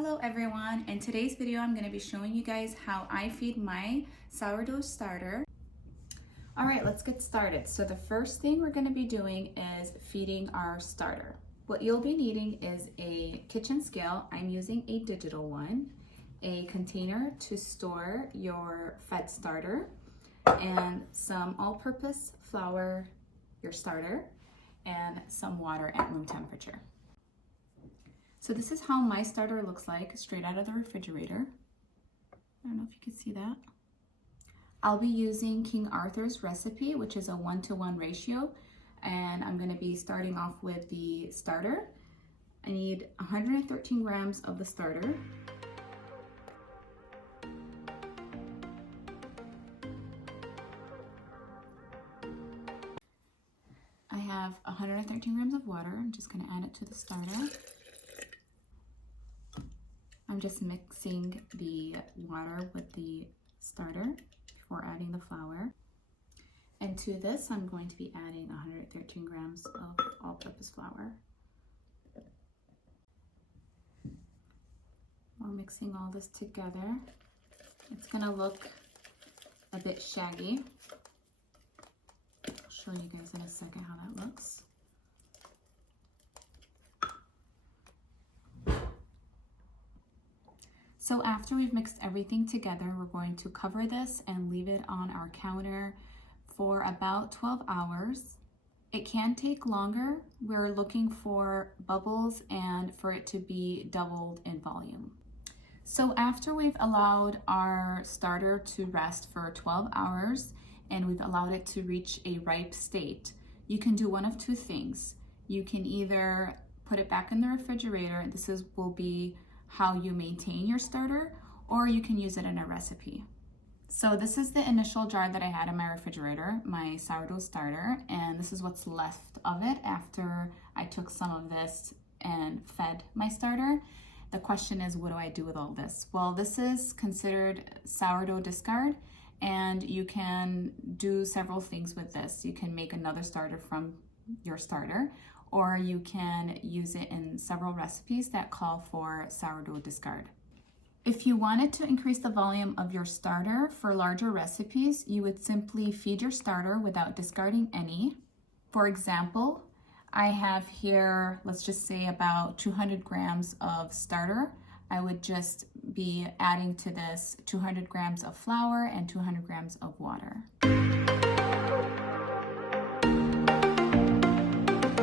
Hello everyone, in today's video I'm going to be showing you guys how I feed my sourdough starter. Alright, let's get started. So the first thing we're going to be doing is feeding our starter. What you'll be needing is a kitchen scale. I'm using a digital one, a container to store your fed starter, and some all-purpose flour, your starter, and some water at room temperature. So this is how my starter looks like straight out of the refrigerator. I don't know if you can see that. I'll be using King Arthur's recipe, which is a 1-to-1 ratio. And I'm going to be starting off with the starter. I need 113 grams of the starter. I have 113 grams of water. I'm just going to add it to the starter. I'm just mixing the water with the starter before adding the flour. And to this, I'm going to be adding 113 grams of all-purpose flour. We're mixing all this together. It's gonna look a bit shaggy. I'll show you guys in a second how that looks. So after we've mixed everything together, we're going to cover this and leave it on our counter for about 12 hours. It can take longer. We're looking for bubbles and for it to be doubled in volume. So after we've allowed our starter to rest for 12 hours and we've allowed it to reach a ripe state, you can do one of two things. You can either put it back in the refrigerator, and this will be how you maintain your starter, or you can use it in a recipe. So this is the initial jar that I had in my refrigerator, my sourdough starter, and this is what's left of it after I took some of this and fed my starter. The question is, what do I do with all this? Well, this is considered sourdough discard, and you can do several things with this. You can make another starter from your starter, or you can use it in several recipes that call for sourdough discard. If you wanted to increase the volume of your starter for larger recipes, you would simply feed your starter without discarding any. For example, I have here, let's just say about 200 grams of starter. I would just be adding to this 200 grams of flour and 200 grams of water.